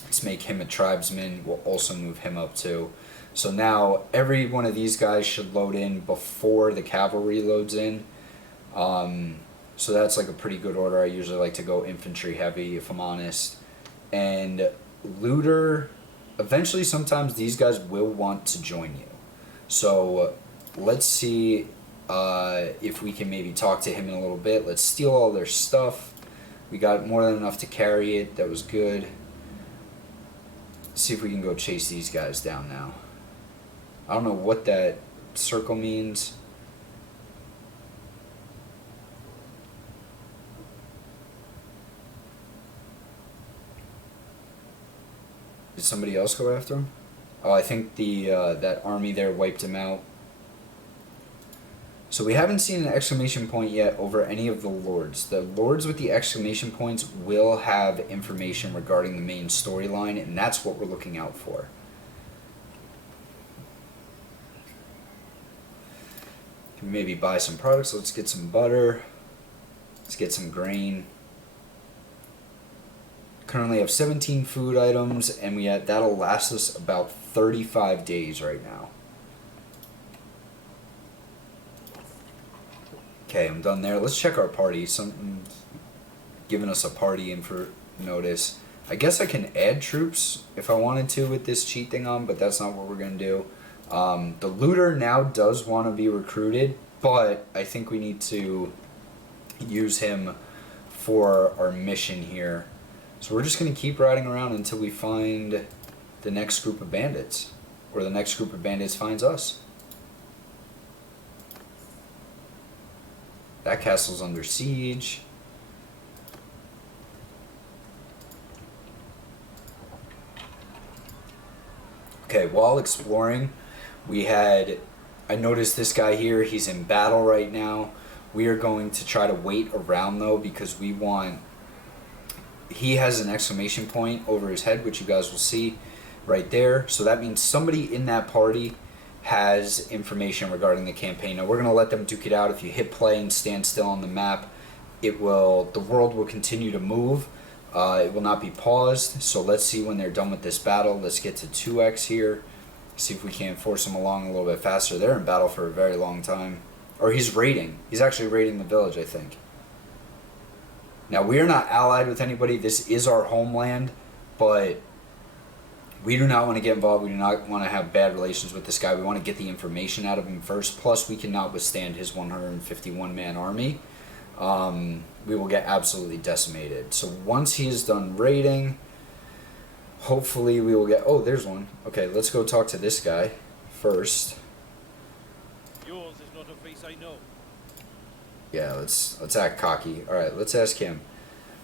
Let's make him a tribesman. We'll also move him up too. So now every one of these guys should load in before the cavalry loads in. So that's like a pretty good order. I usually like to go infantry heavy, if I'm honest. And looter, eventually sometimes these guys will want to join you. So let's see if we can maybe talk to him in a little bit. Let's steal all their stuff. We got more than enough to carry it. That was good. Let's see if we can go chase these guys down now. I don't know what that circle means. Did somebody else go after him? Oh, I think the that army there wiped him out. So we haven't seen an exclamation point yet over any of the lords. The lords with the exclamation points will have information regarding the main storyline, and that's what we're looking out for. Can maybe buy some products. Let's get some butter. Let's get some grain. Currently have 17 food items, and that'll last us about 35 days right now. Okay, I'm done there. Let's check our party. Something giving us a party info notice. I guess I can add troops if I wanted to with this cheat thing on, but that's not what we're going to do. The looter now does want to be recruited, but I think we need to use him for our mission here. So we're just going to keep riding around until we find the next group of bandits, or the next group of bandits finds us. That castle's under siege. Okay, while exploring, I noticed this guy here, he's in battle right now. We are going to try to wait around though, because he has an exclamation point over his head, which you guys will see right there. So that means somebody in that party has information regarding the campaign. Now we're going to let them duke it out. If you hit play and stand still on the map, the world will continue to move. It will not be paused. So let's see when they're done with this battle. Let's get to 2x here. See if we can force them along a little bit faster. They're in battle for a very long time. Or he's raiding. He's actually raiding the village, I think. Now we are not allied with anybody. This is our homeland, but we do not want to get involved. We do not want to have bad relations with this guy. We want to get the information out of him first. Plus, we cannot withstand his 151-man army. We will get absolutely decimated. So once he is done raiding, hopefully we will get... Oh, there's one. Okay, let's go talk to this guy first. Yours is not a face I know. Yeah, let's act cocky. All right, let's ask him.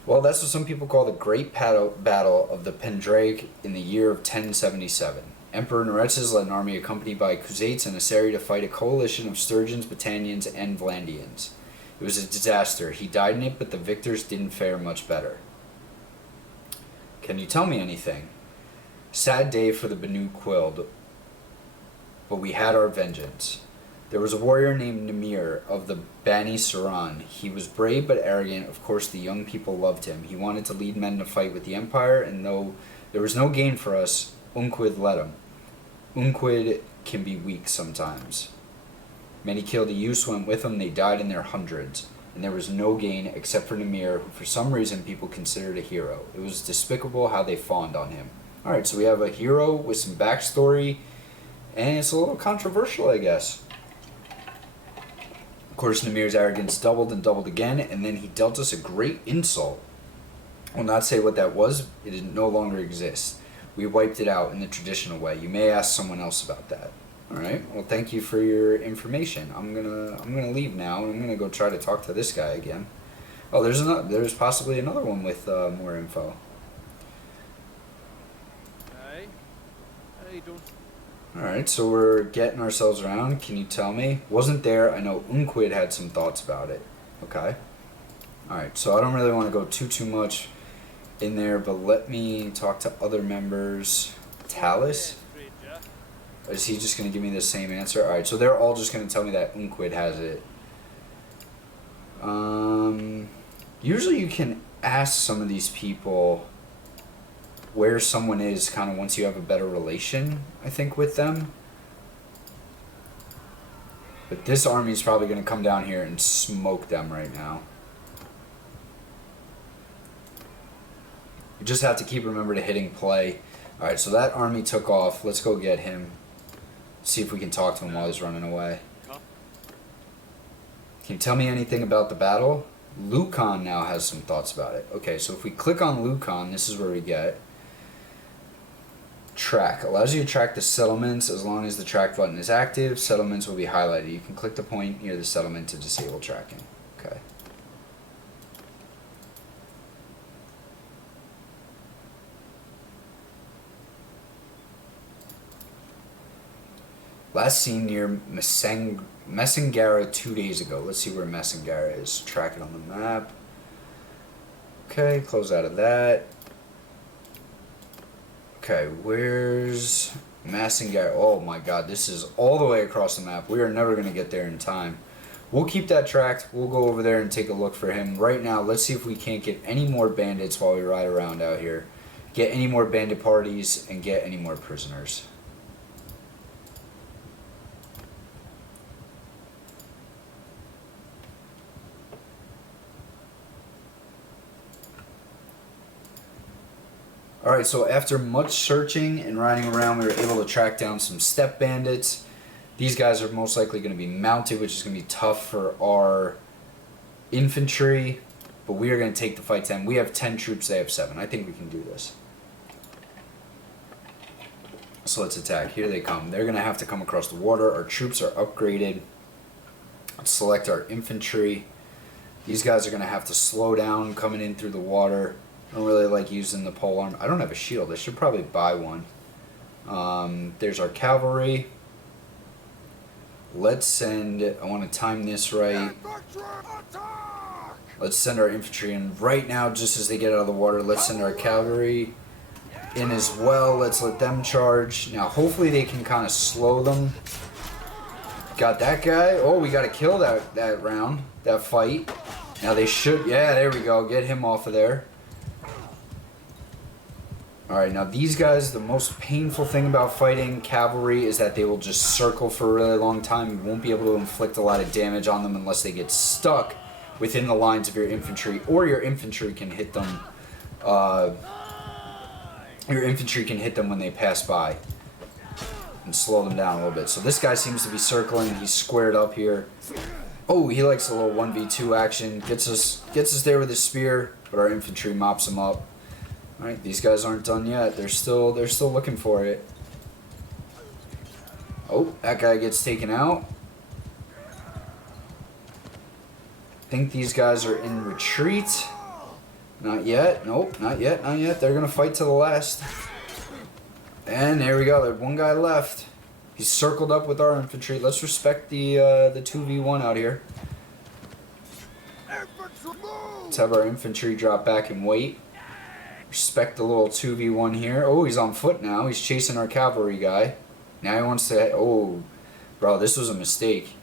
Well, that's what some people call the Great Battle of the Pendraic in the year of 1077. Emperor Neretzes led an army accompanied by Khuzaits and Asari to fight a coalition of Sturgians, Battanians, and Vlandians. It was a disaster. He died in it, but the victors didn't fare much better. Can you tell me anything? Sad day for the Banu Quild, but we had our vengeance. There was a warrior named Namir of the Bani Saran. He was brave but arrogant. Of course, the young people loved him. He wanted to lead men to fight with the Empire, and though there was no gain for us, Unquid led him. Unquid can be weak sometimes. Many killed youths went with him. They died in their hundreds, and there was no gain except for Namir, who for some reason people considered a hero. It was despicable how they fawned on him. Alright, so we have a hero with some backstory, and it's a little controversial, I guess. Of course, Namir's arrogance doubled and doubled again, and then he dealt us a great insult. I will not say what that was. It no longer exists. We wiped it out in the traditional way. You may ask someone else about that. All right. Well, thank you for your information. I'm gonna leave now, and I'm gonna go try to talk to this guy again. Oh, there's possibly another one with more info. Hey, don't. Alright, so we're getting ourselves around. Can you tell me? Wasn't there. I know Unquid had some thoughts about it. Okay. Alright, so I don't really want to go too much in there, but let me talk to other members. Talus? Or is he just going to give me the same answer? Alright, so they're all just going to tell me that Unquid has it. Usually you can ask some of these people where someone is kind of once you have a better relation, I think, with them. But this army is probably going to come down here and smoke them right now. You just have to keep remember to hitting play. Alright, so that army took off. Let's go get him. See if we can talk to him while he's running away. Can you tell me anything about the battle? Lucan now has some thoughts about it. Okay, so if we click on Lucan, this is where we get track. Allows you to track the settlements as long as the track button is active. Settlements will be highlighted. You can click the point near the settlement to disable tracking. Okay. Last seen near Messingara 2 days ago. Let's see where Messingara is. Track it on the map. Okay, close out of that. Okay, where's Messingara? Oh my god, this is all the way across the map. We are never going to get there in time. We'll keep that tracked. We'll go over there and take a look for him. Right now, let's see if we can't get any more bandits while we ride around out here. Get any more bandit parties and get any more prisoners. Alright, so after much searching and riding around, we were able to track down some steppe bandits. These guys are most likely going to be mounted, which is going to be tough for our infantry. But we are going to take the fight to them. We have 10 troops, they have 7. I think we can do this. So let's attack. Here they come. They're going to have to come across the water. Our troops are upgraded. Let's select our infantry. These guys are going to have to slow down coming in through the water. I don't really like using the pole arm. I don't have a shield. I should probably buy one. There's our cavalry. Let's send... I want to time this right. Let's send our infantry in right now just as they get out of the water. Let's send our cavalry in as well. Let's let them charge. Now, hopefully they can kind of slow them. Got that guy. Oh, we got to kill that round. That fight. Now they should... Yeah, there we go. Get him off of there. Alright, now these guys, the most painful thing about fighting cavalry is that they will just circle for a really long time. You won't be able to inflict a lot of damage on them unless they get stuck within the lines of your infantry, or your infantry can hit them. Your infantry can hit them when they pass by and slow them down a little bit. So this guy seems to be circling. He's squared up here. Oh, he likes a little 1v2 action. Gets us there with his spear, but our infantry mops him up. Alright, these guys aren't done yet. They're still looking for it. Oh, that guy gets taken out. I think these guys are in retreat. Not yet. Nope, not yet, not yet. They're gonna fight to the last. And there we go. There's one guy left. He's circled up with our infantry. Let's respect the 2v1 out here. Let's have our infantry drop back and wait. Respect the little 2v1 here. Oh, he's on foot now. He's chasing our cavalry guy. Now he wants to... Oh, bro, this was a mistake.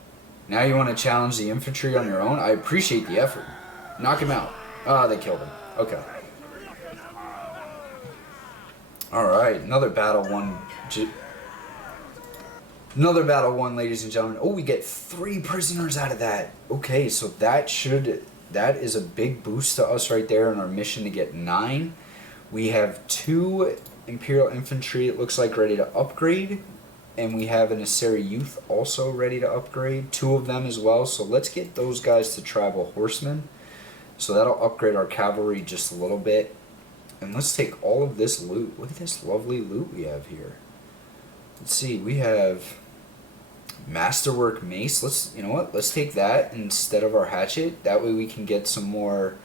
Now you want to challenge the infantry on your own? I appreciate the effort. Knock him out. Ah, they killed him. Okay. Alright, another battle won. Another battle won, ladies and gentlemen. Oh, we get 3 prisoners out of that. Okay, so that is a big boost to us right there in our mission to get 9. We have 2 Imperial Infantry, it looks like, ready to upgrade. And we have an Asari Youth also ready to upgrade. 2 of them as well. So let's get those guys to Tribal Horsemen. So that'll upgrade our cavalry just a little bit. And let's take all of this loot. Look at this lovely loot we have here. Let's see, we have Masterwork Mace. You know what? Let's take that instead of our hatchet. That way we can get some more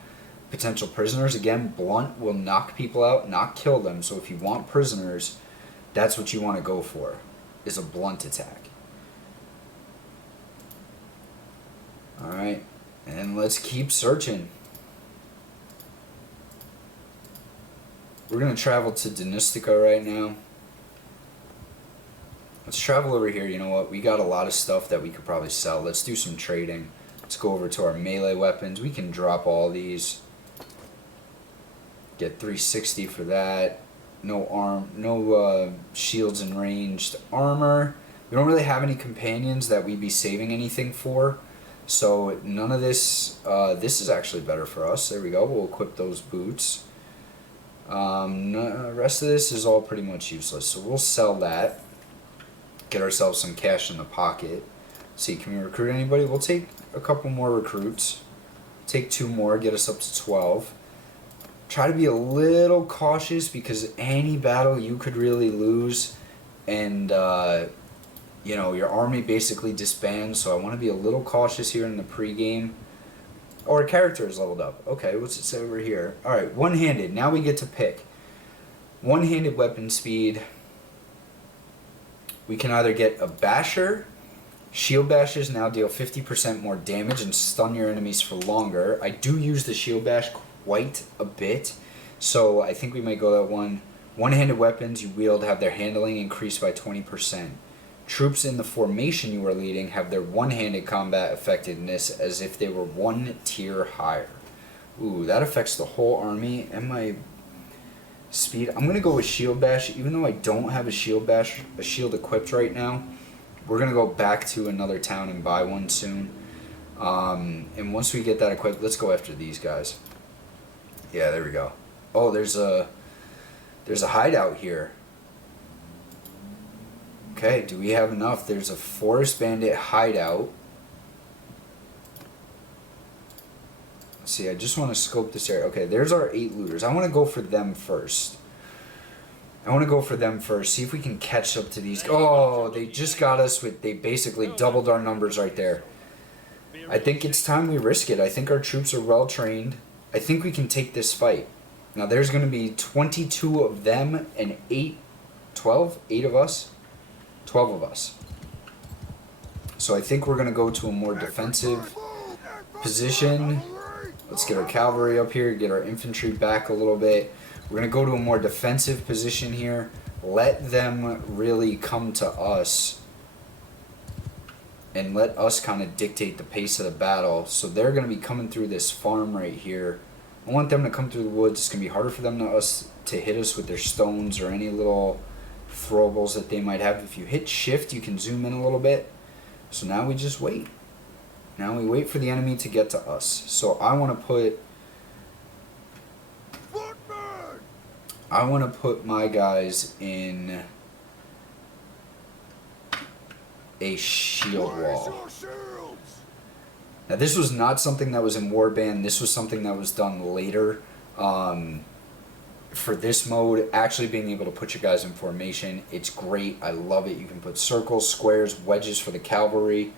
potential prisoners. Again, blunt will knock people out, not kill them. So if you want prisoners, that's what you want to go for, is a blunt attack. Alright, and let's keep searching. We're going to travel to Danistica right now. Let's travel over here. You know what? We got a lot of stuff that we could probably sell. Let's do some trading. Let's go over to our melee weapons. We can drop all these. Get 360 for that. No shields and ranged armor. We don't really have any companions that we'd be saving anything for. So none of this. This is actually better for us. There we go. We'll equip those boots. No, rest of this is all pretty much useless. So we'll sell that. Get ourselves some cash in the pocket. See, can we recruit anybody? We'll take a couple more recruits. Take 2 more, get us up to 12. Try to be a little cautious because any battle you could really lose, and you know, your army basically disbands. So I want to be a little cautious here in the pregame. Oh, our character is leveled up. Okay, what's it say over here? Alright, one-handed. Now we get to pick. One-handed weapon speed. We can either get a basher. Shield bashes now deal 50% more damage and stun your enemies for longer. I do use the shield bash quite a bit, so I think we might go that one. One-handed weapons you wield have their handling increased by 20%. Troops in the formation you are leading have their one-handed combat effectiveness as if they were 1 tier higher. Ooh, that affects the whole army and my speed. I'm gonna go with shield bash, even though I don't have a shield equipped right now. We're gonna go back to another town and buy one soon. And once we get that equipped, let's go after these guys. Yeah, there we go. Oh, there's a hideout here. Okay, do we have enough? There's a forest bandit hideout. Let's see, I just want to scope this area. Okay, there's our 8 looters. I want to go for them first. See if we can catch up to these. Oh, they just got us with... They basically doubled our numbers right there. I think it's time we risk it. I think our troops are well trained. I think we can take this fight. Now, there's going to be 22 of them and 8 of us. 12 of us. So I think we're going to go to a more defensive position. Let's get our cavalry up here, get our infantry back a little bit. We're going to go to a more defensive position here. Let them really come to us and let us kind of dictate the pace of the battle. So they're going to be coming through this farm right here. I want them to come through the woods. It's going to be harder for them to hit us with their stones or any little throwables that they might have. If you hit shift, you can zoom in a little bit. So now we just wait. Now we wait for the enemy to get to us. So I want to put my guys in a shield wall. Now this was not something that was in Warband. This was something that was done later. For this mode, actually being able to put your guys in formation, it's great. I love it. You can put circles, squares, wedges for the cavalry.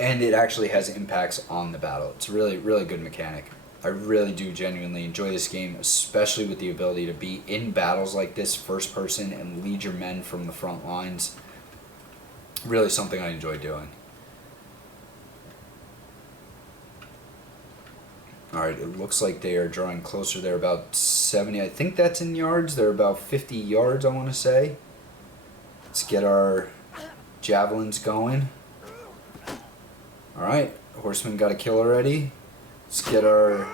And it actually has impacts on the battle. It's a really, really good mechanic. I really do genuinely enjoy this game, especially with the ability to be in battles like this, first person, and lead your men from the front lines. Really something I enjoy doing. Alright, it looks like they are drawing closer. They're about 70. I think that's in yards. They're about 50 yards, I want to say. Let's get our javelins going. Alright, horseman got a kill already. Let's get our...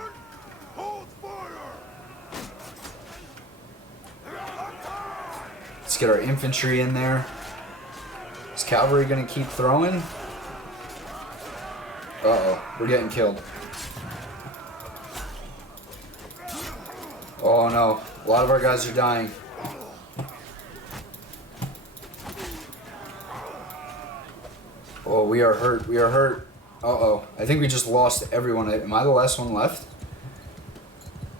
Let's get our infantry in there. Is cavalry going to keep throwing? Uh-oh, we're getting killed. Oh no, a lot of our guys are dying. Oh, we are hurt, we are hurt. Uh-oh, I think we just lost everyone. Am I the last one left?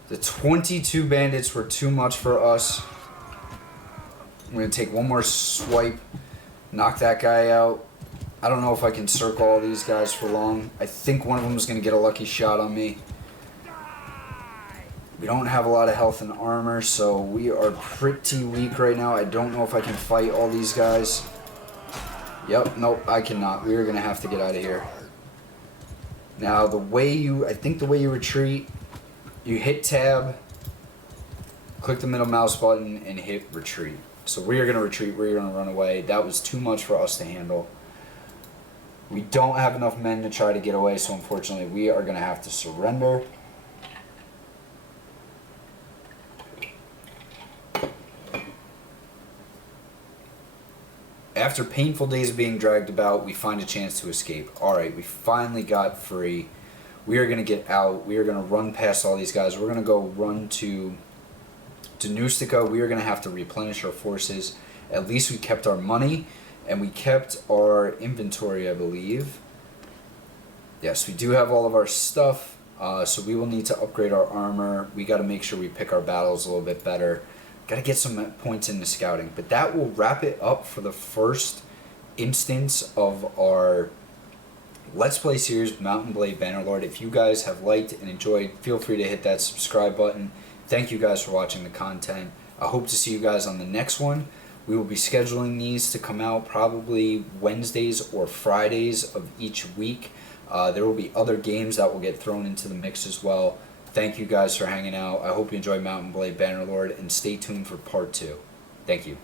The 22 bandits were too much for us. I'm going to take one more swipe, knock that guy out. I don't know if I can circle all these guys for long. I think one of them is going to get a lucky shot on me. We don't have a lot of health and armor, so we are pretty weak right now. I don't know if I can fight all these guys. Yep, nope, I cannot. We are going to have to get out of here. Now, I think the way you retreat, you hit tab, click the middle mouse button, and hit retreat. So we are going to retreat, we are going to run away. That was too much for us to handle. We don't have enough men to try to get away, so unfortunately we are going to have to surrender. After painful days of being dragged about, we find a chance to escape. Alright, we finally got free. We are going to get out. We are going to run past all these guys. We're going to go run to Nustica. We are going to have to replenish our forces. At least we kept our money, and we kept our inventory, I believe. Yes, we do have all of our stuff, so we will need to upgrade our armor. We got to make sure we pick our battles a little bit better. Got to get some points into scouting. But that will wrap it up for the first instance of our Let's Play series with Mount and Blade Bannerlord. If you guys have liked and enjoyed, feel free to hit that subscribe button. Thank you guys for watching the content. I hope to see you guys on the next one. We will be scheduling these to come out probably Wednesdays or Fridays of each week. There will be other games that will get thrown into the mix as well. Thank you guys for hanging out. I hope you enjoyed Mount and Blade Bannerlord, and stay tuned for part 2. Thank you.